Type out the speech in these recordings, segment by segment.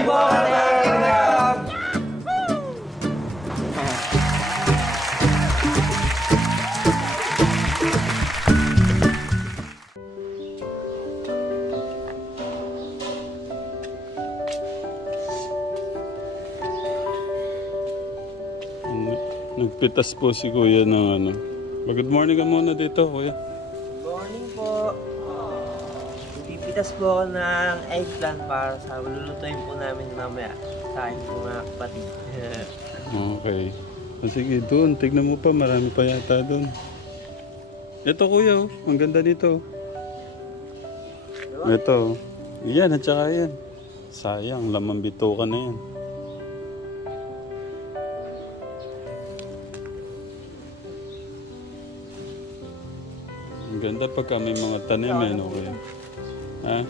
morning po, Kategram! Nagpitas po si Kuya ng ano. Good morning ka muna dito, Kuya. Good morning po. Pipitas po ako ng eggplant para sa lulutuin po namin mamaya. Kain po mga kapatid. Okay. Sige, doon. Tignan mo pa. Marami pa yata doon. Ito, Kuya. Oh. Ang ganda nito. Ito. Yan, at saka yan. Sayang, lamang bituka na yan. Ang ganda pagka may mga tanim eh, no, Kuya? Ha?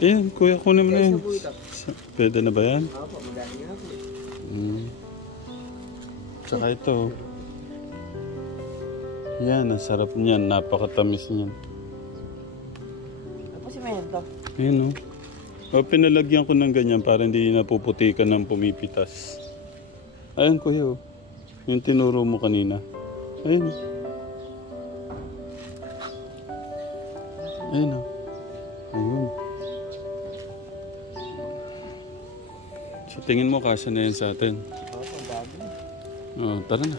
Ayan, Kuya, kunin mo na yan. Pwede na ba yan? Opo, madali nga po. Tsaka ito. Yan, ang sarap niyan. Napakatamis niyan. Ano po si Mento? Ayan, o. Pinalagyan ko ng ganyan para hindi napuputikan ng pumipitas. Ayan, Kuya, o. Yung tinuro mo kanina. Ayan, o. Ayun o. Ayun. So tingin mo kasya na yan sa atin. Oo, bago. Oo, tara na.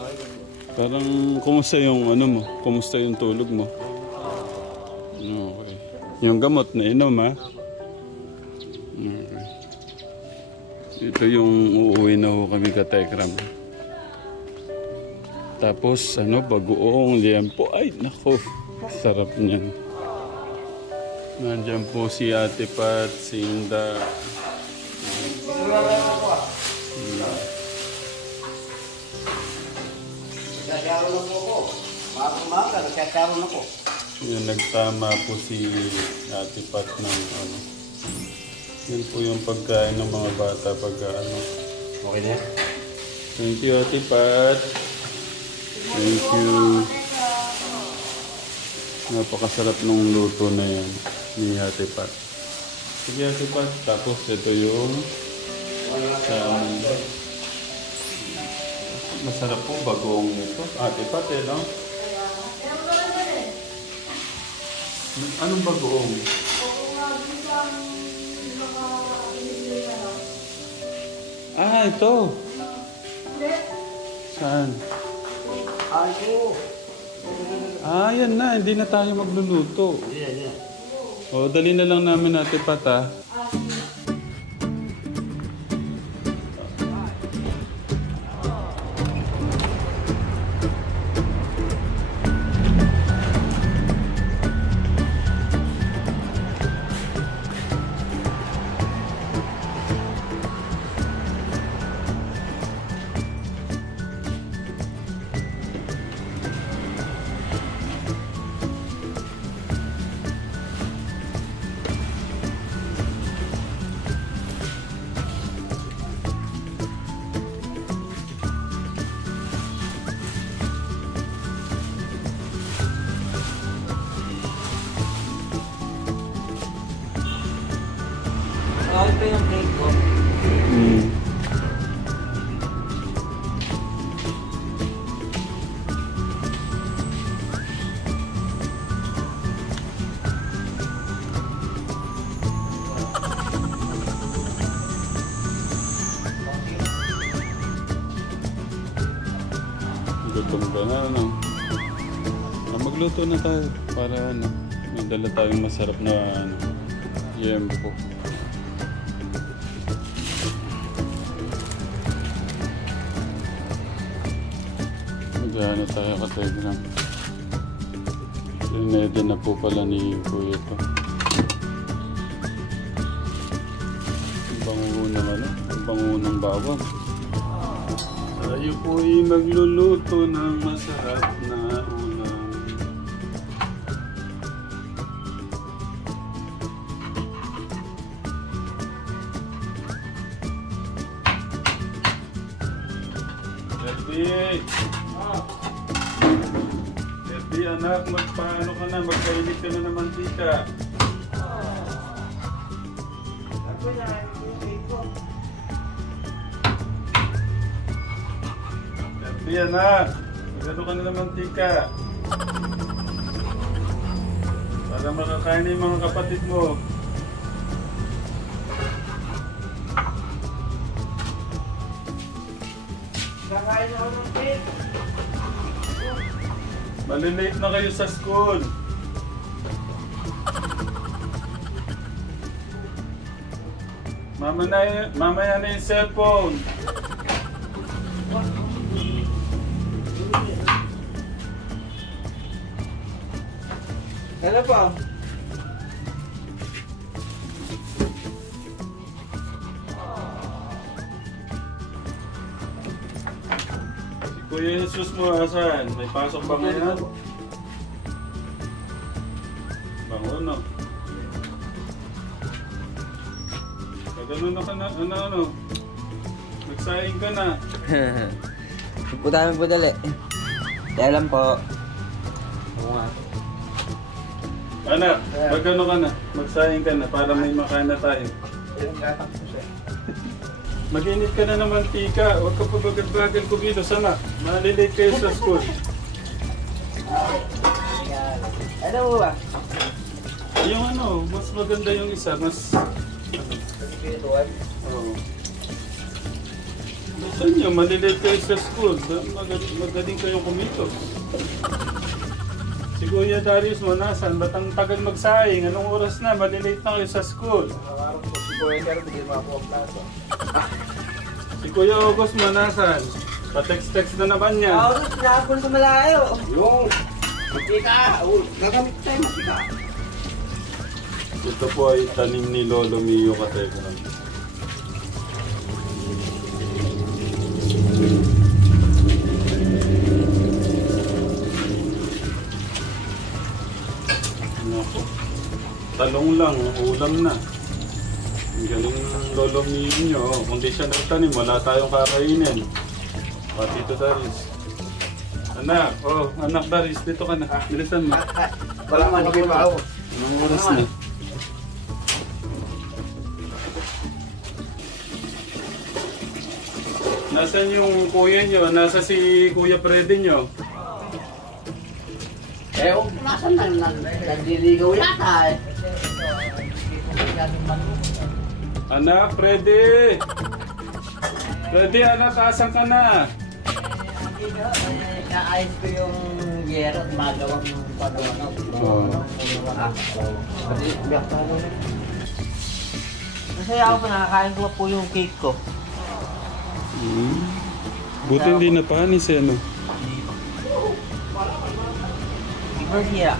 Okay. Parang kumusta yung ano mo? Kumusta yung tulog mo? Okay. Yung gamot na inom ha? Okay. Ito yung uuwi na ho kami ka Tekram. Tapos, bagoong liempo. Ay, nako. Sarap niyan. Nandiyan po si Ate Pat, si Inda. Nagkakaroon na po ako. Maga, nagkakaroon na po. Yan, nagtama po si Ate Pat ng ano. Yan po yung pagkain ng mga bata pagka ano. Okay na? Thank you, Ate Pat. Thank you. Napakasarap nung luto na yan ni Ate Pat. Sige, Ate Pat. Tapos ito yung sa masarap po bagong ito. Ate Pat, no? Anong bagoong? Ah, ito. Saan? Ah, yan na. Hindi na tayo magluluto. Yeah. O, dali na lang namin Ate Pat, ha? Okay pa yung plate ko. Gutom ka na, ano? Magluto na tayo para ano, may dala tayong masarap na ano, yempo. Mag-ano tayo ka Telegram. Sinede na po pala ni Kuya ito. Ang bango ng ano? Ang bango ng bawang. Tayo po ay magluluto ng masarap na ulam. Anak, magpaano ka na? Magkainit ka na naman, tita. po na yung cake ko. Happy anak. Magano ka na ng mantika. Para makakain yung mga kapatid mo. Kakain ako ng cake. Malilate na kayo sa school. Mamaya na yung cellphone. Ano po? Si Kuya Jesus mo, asan? May pasok ba ngayon? Bango, no? Pagano ka na, ano? Nagsaing ka na. Po tayo po dali. Kaya lang po. Oo nga. Anak, magano ka na? Magsaing ka na para may makain na tayo. Ilang gatak po siya. Mag-init ka na ng mantika. Huwag ka pa bagal-bagal kumilos, anak. Malilate kayo sa school. Ano mo ba? Yung ano, mas maganda yung isa, mas... Spiritual? Oo. Gusto nyo, malilate kayo sa school. Magaling kayong kumilos. Si Kuya Darius mo, nasan? Ba't ang tagal magsaing? Anong oras na? Malilate na kayo sa school. Araw-araw po si Kuya Pero bigyan mo ako ang plato. Si Kuya August mo, nasan? Pa-text-text na naman niya. Ako gusto nakapon sa malayo. Yung matika, gagamit tayo matika. Ito po ay tanim ni Lolo Mio Kategram. Naku, talong lang, ulam na. Ang galing ng Lolo Mio nyo. Kung di siya nagtanim, wala tayong kakainin. Pati ito, Darius. Anak, anak Darius, dito ka na. Bilisan mo. Wala man, hindi pa ako. Anong oras na? Nasaan yung kuya nyo? Nasa si Kuya Freddy nyo? Eh, kung nasan nandiligaw yata eh. Anak, Freddy! Freddy, anak, asan ka na? Kaayos ko yung gero at magawang pag-ano. Masaya ako po nakakain ko po yung cake ko. Buti hindi napanis eh, no? Di ba siya?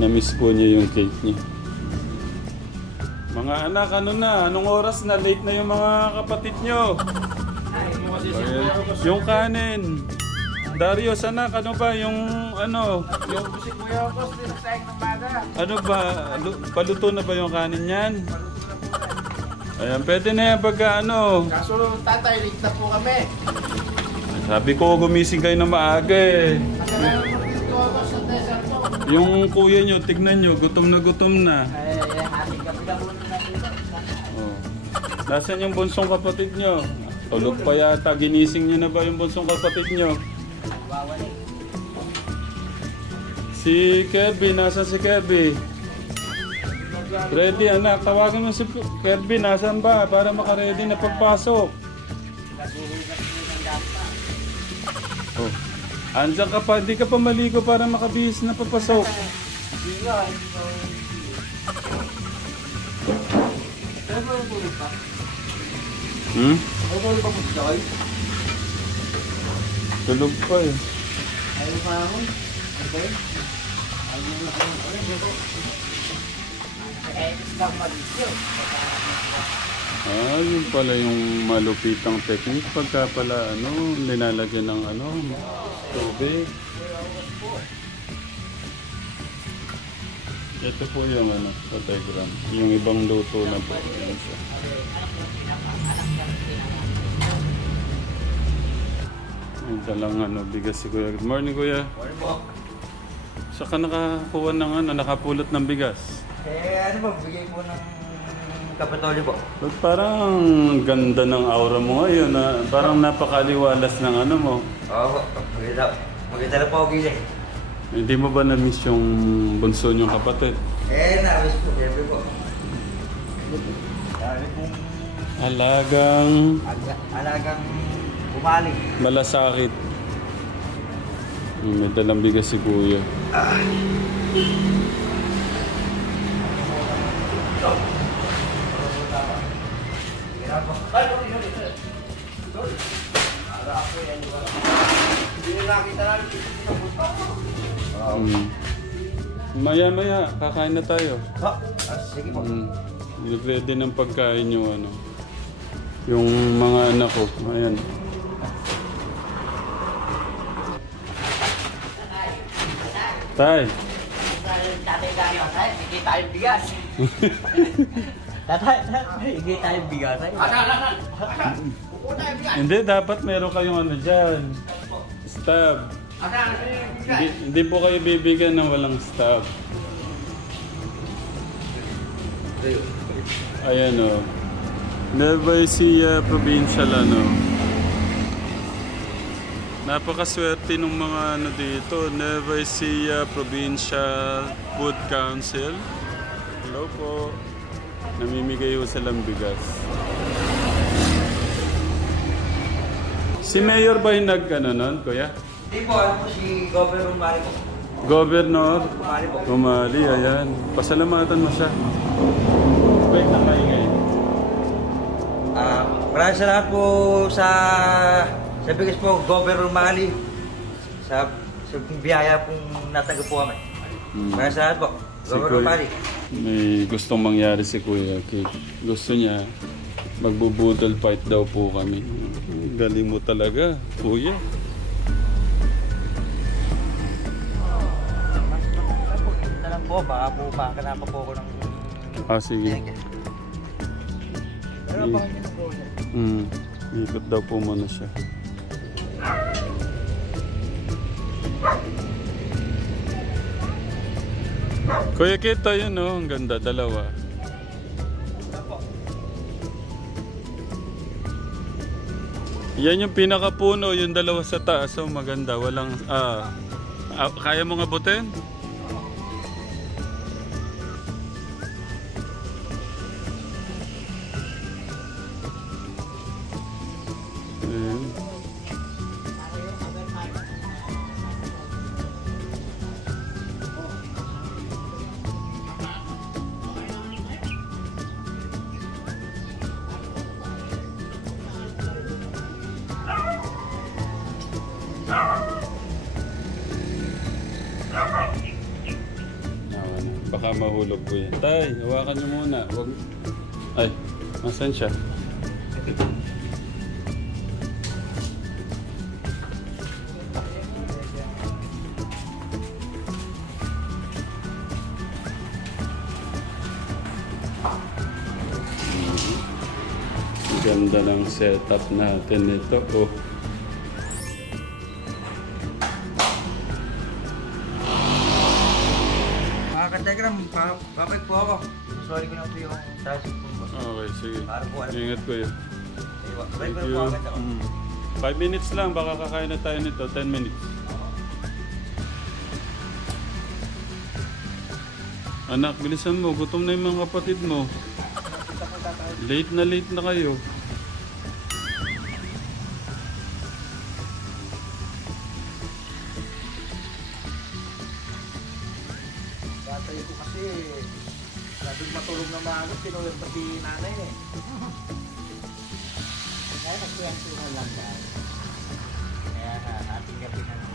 Na-miss po niya yung cake niya. Mga anak, ano na? Anong oras na? Late na yung mga kapatid nyo. Ayan. Yung kanin. Darius, anak, ano ba? Yung ano? Yung, Si Kuya August, nagsayang ng maga. ano ba? Paluto na ba yung kanin yan? Ayan, pwede na yan pagka ano. Kaso tatay, late na po kami. Sabi ko, gumising kayo na maaga eh. Masalamat mo si Kuya August sa desert po. Yung kuya nyo, tignan nyo, gutom na gutom na. Ating gabi na muna natin. Oh. Nasaan yung bunsong kapatid nyo? Tulog pa yata. Ginising nyo na ba yung bunsong kapatid nyo? Si Kirby, nasaan si Kirby? Ready anak, tawagan mo si Kirby, nasaan ba? Para makaready na pagpasok. Oh. Andiyan ka pa, hindi ka pa maligo para makabihis na papasok. Hindi nga, hindi ko. Ano ba yung tulog pa? Ano ba yung papos na kayo? Tulog pa eh. Ayaw pa ako. Ano ba yun? Ayaw na ako. Ano ba? Eh, isang mag-isyo. Ah, yun pala yung malupitang technique pagka pala ano, linalagyan ng ano, tubig. Ito po yung ano, Kategram. Yung ibang luto na po. Yan siya. Ito lang ano, bigas si Kuya. Good morning, Kuya. Morning po. Saka nakakuha ng ano, nakapulot ng bigas. Ano ba, bigay po ng kapatolyo po. But parang ganda ng aura mo ngayon. Parang napakaliwalas ng ano mo. Oo po, maganda na po ako gising. Hindi mo ba na-miss yung bunso niyong kapatid? Na-miss po, siyempre po. Sabi pong alagang umaling. Malasakit. May dalang bigas si Kuya. Maya-maya, kakain na tayo. Sige po. Ready ng pagkain yung ano. Yung mga anak ko. Ayan. Tay. Tatay tayo, tay. Hindi tayo bigas. Tatay, hindi tayo bigas. Hindi, dapat meron kayong ano dyan. Stab. Hindi po kayo bibigyan ng walang stab. Ayan o. Nueva Ecija Provincial ano. Napakaswerte ng mga ano dito. Nueva Ecija Provincial Food Council. Hello po. Namimigay ho silang bigas. Si Mayor ba yung nag-ano nun, Kuya? Hindi po, ano po si Governor Mari po. Governor Mari po. Umali, ayan. Pasalamatan mo siya. Wait na maingay. Maraming salamat po sa bigas po, Governor Mali. Sa biyaya pong natagap po kami. Maraming salamat po, Governor Mali. May gustong mangyari si Kuya Kik. Gusto niya, magbubudol fight daw po kami. Galing mo talaga, Kuya. Ito lang po, baka po makakana pa po ako ng... Sige. Pero abangan nyo na po siya. Ikot daw po muna siya. Kuya Kit, yun no? Ang ganda, dalawa. Yan yung pinakapuno, yung dalawa sa taas. So maganda, walang... kaya mo nga butin? Ayan. Baka mahulog po yan. Tay, hawakan niyo muna. Wag... Ay, masan siya? Ganda ng setup natin ito. Oh. Kategram, papag po ako. Sorry ko na po yung traffic po. Okay, sige. Para po ano. Ingat ko yun. Bye po agad ako. 5 minutes lang, baka kakain na tayo nito. 10 minutes. Anak, bilisan mo. Gutom na yung mga kapatid mo. Late na kayo. Tatay ko kasi, sabi matulog na maagot, tinulog pati nanay eh. Kaya nagkwentuhan lang dahil. Kaya ating gabi na lang.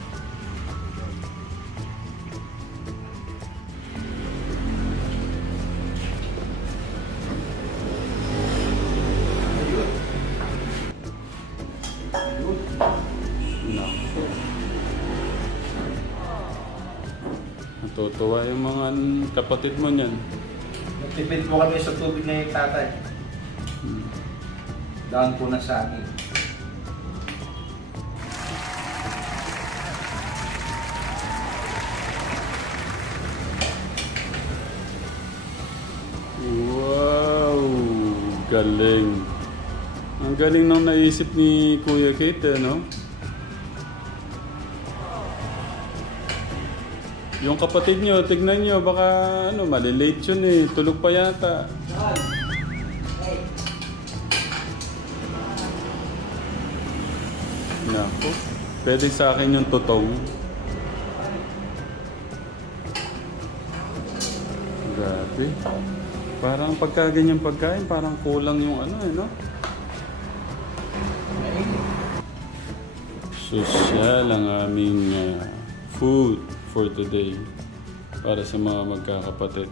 Natutuwa yung mga kapatid mo niyan. Nagtipid po kami sa tubig na yung tatay. Daan po na sa akin. Galing. Ang galing nung naisip ni Kuya Kate, no? Yung kapatid nyo, tignan nyo, baka ano, malilate yun eh. Tulog pa yata. Naku, pwede sa akin yung tutong. Grabe. Parang pagka ganyang pagkain, parang kulang yung ano eh, no? Sosyal ang aming food for today para sa mga magkakapatid.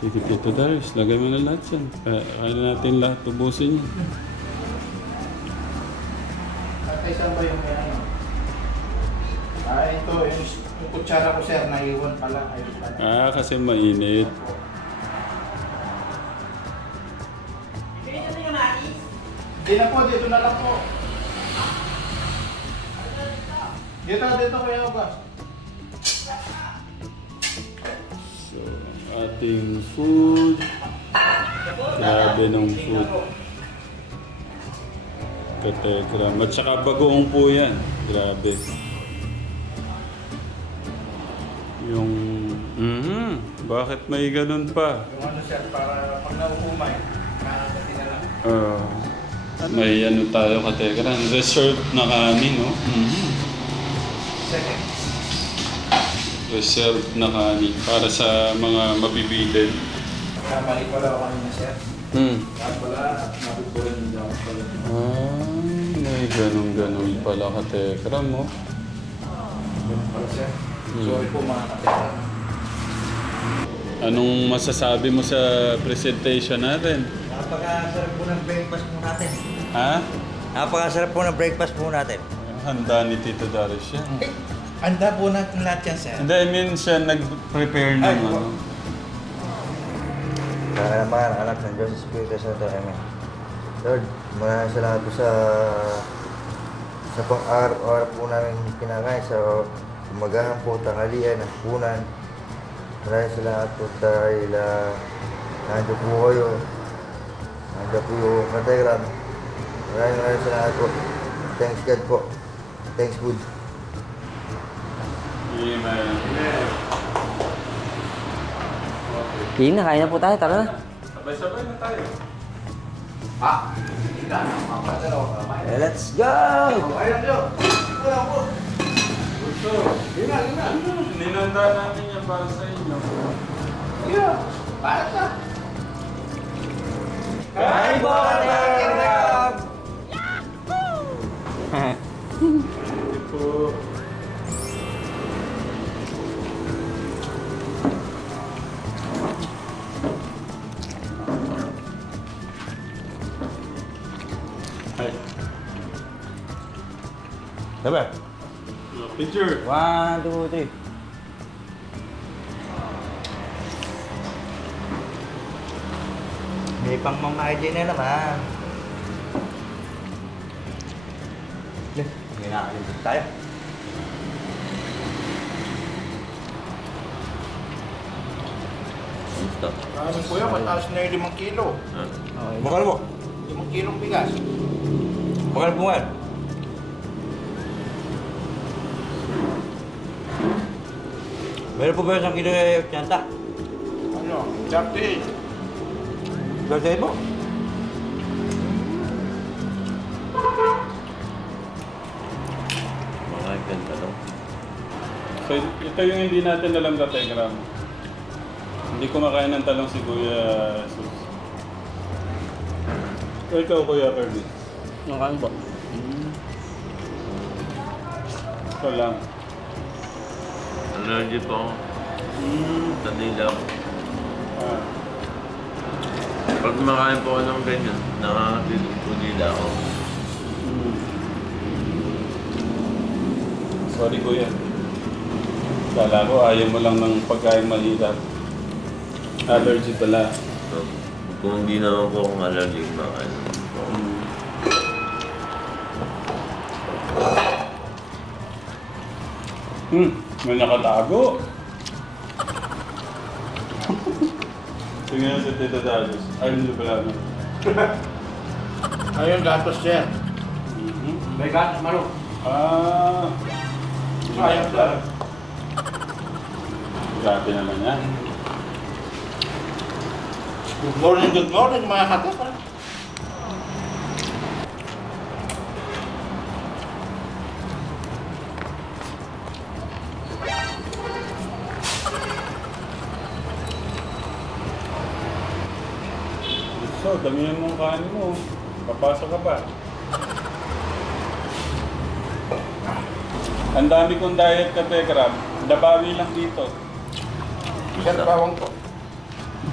Sige, Tito Darius, lagay mo na lahat yan. Kaya natin lahat, tubusin yan. Tatay, saan ba yung ano? Ito, yung kutsara ko sir, naiwan pala. Kasi mainit. Hindi na po, dito na lang po. Dito Kuya August. So, ating food. Grabe ng food. Kategram. At saka bagoong po yan. Grabe. Yung... bakit may ganun pa? Yung ano sir, para pag nauumay, nakakati na lang. May ano tayo kategram. Reserved na kanin, no? Second. Reserved na kanin para sa mga mabibitin. Kamali pala ako kanina sir. Kaya pala, nabubulan yung dapat pala. May ganun pala kategram, mo. Ganun pala sir. Sorry po mga katekram. Anong masasabi mo sa presentation natin? Napakasarap po ng breakfast po natin. Ha? Napakasarap po ng breakfast po natin. Handa ni Tito Darius yan. Handa po natin lahat yan sir. Hindi, I mean siya nag-prepare ng ano. Sana naman, anak ng Diyos, Espiritu Santo, Amen. Lord, maraming salamat po sa pang-araw po namin kinakain sa umagahan po, tanghalian, hapunan. Maraming salamat po dahil nandiyo po kayo. Nandiyo po yung kategram. Maraming salamat po. Thanks God po. Thanks good. Amen. Game na, kaya na po tayo. Tara na. Sabay-sabay na tayo. Hindi na. Mapasal ako. Let's go! Ayun nyo. Wala po. Gusto. Lina. Ninanda natin yan para sa inyo. Yeah. Para sa. Kain po, kategram! Hindi po. Hi. Diba? Picture. 1, 2, 3. May pang mga idea na naman. Hindi nakalimutan tayo. Ano po yan? Mataas na yung 5 kilo. Bukal mo. 5 kilong bigas. Bukal mo nga. Meron po ba isang kilo tiyanta? Ano? 38. Birthday mo? Mga ganda, no? So, ito yung hindi natin alam ka, Tegram. Hindi kumakain ng talong si Kuya Sus. O ikaw, Kuya Kirby. Nakain ba? Ito lang. Allergy po ako. Kanila ako. Ah. Pag kumakain po ako ng ganyan, nakakatilog po nila ako. Sorry, Kuya. Kala ko ayaw mo lang ng pagkain mahirap. Allergy pala. So, kung hindi naman po akong allergic, makain naman po. May nakatago. Tingnan sa Tito Darius. Ayun yung pala na. Ayun, gatos, sir. May gatos, Maro. Ah. Ayun, sir. Grabe naman yan. Good morning, mga katos. So, damihan mong kanin mo. Papasok ka pa. Ang dami kong diet ka, Tekram. Dabawi lang dito. Sir, bawang po.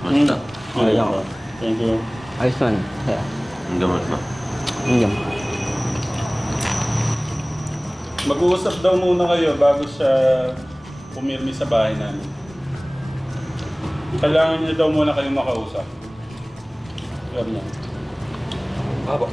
Basta. Ayun. Thank you. Ayos man. Kaya, Ang gamot mo. yun. Mag-uusap daw muna kayo bago siya pumirmi sa bahay namin. Kailangan niya daw muna kayong makausap. Ganyan. Abo.